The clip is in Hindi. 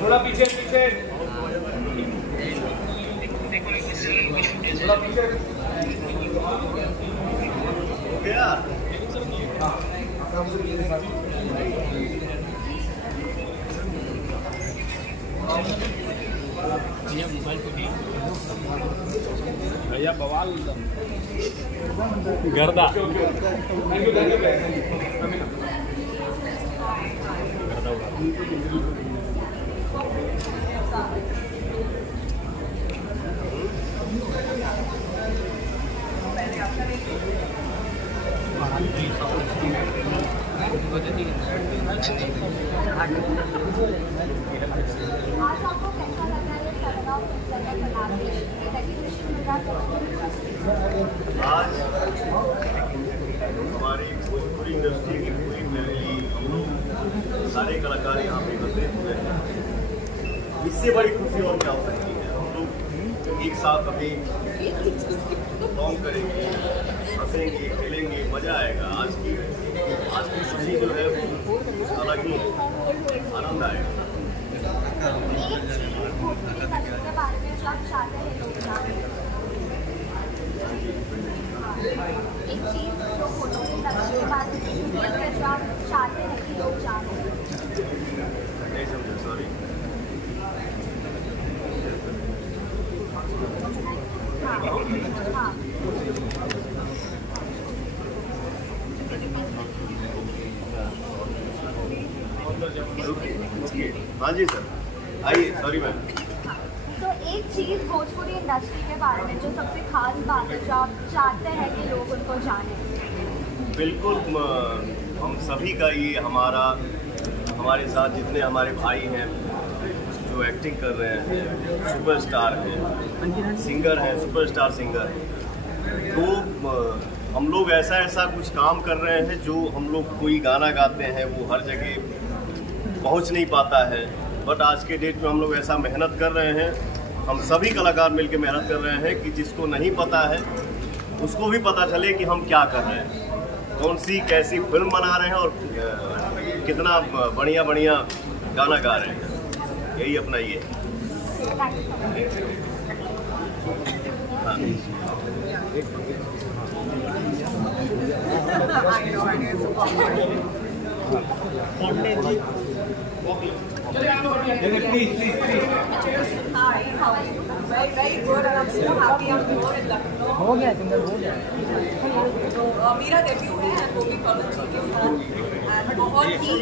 थोड़ा पीछे पीछे थोड़ा पीछे हो गया। भैया बवाल गर्दा आज आपको कैसा लगा ये सरगांव जगह बना के रिकग्निशन मिला? आज हमारी भोजपुरी इंडस्ट्री की पूरी फैमिली, हम लोग सारे कलाकार यहाँ पे एकत्रित हुए हैं। इससे बड़ी खुशी और क्या हो सकती है। हम लोग एक साथ अभी परफॉर्म करेंगे, हंसेंगे, खेलेंगे, मजा आएगा। आज की खुशी जो है वो अलग ही आनंद आएगा। के बारे में जो आप चाहते हैं लोग जानें। एक चीज जो फोटो की इंडस्ट्री के बारे में जो आप चाहते हैं कि लोग जानें। नहीं समझे, सॉरी। हाँ हाँ जी सर, आइए। Sorry ma'am. तो एक चीज भोजपुरी इंडस्ट्री के बारे में जो सबसे खास बात है जो आप चाहते हैं कि लोग उनको जानें। बिल्कुल, हम सभी का ये हमारे साथ जितने हमारे भाई हैं जो एक्टिंग कर रहे हैं, सुपरस्टार हैं, सिंगर हैं, सुपरस्टार सिंगर, तो हम लोग ऐसा कुछ काम कर रहे हैं जो हम लोग कोई गाना गाते हैं वो हर जगह पहुंच नहीं पाता है। बट आज के डेट में हम लोग ऐसा मेहनत कर रहे हैं, हम सभी कलाकार मिलकर मेहनत कर रहे हैं कि जिसको नहीं पता है उसको भी पता चले कि हम क्या कर रहे हैं, कौन सी कैसी फिल्म बना रहे हैं और कितना बढ़िया बढ़िया गाना गा रहे हैं। यही अपना ये हाँ। Hi, how are you? Very good, and I'm so happy I'm here in Lucknow. हो गया सिंगल हो गया। तो मेरा डेब्यू है गोपी कॉलेज के साथ, and बहुत ही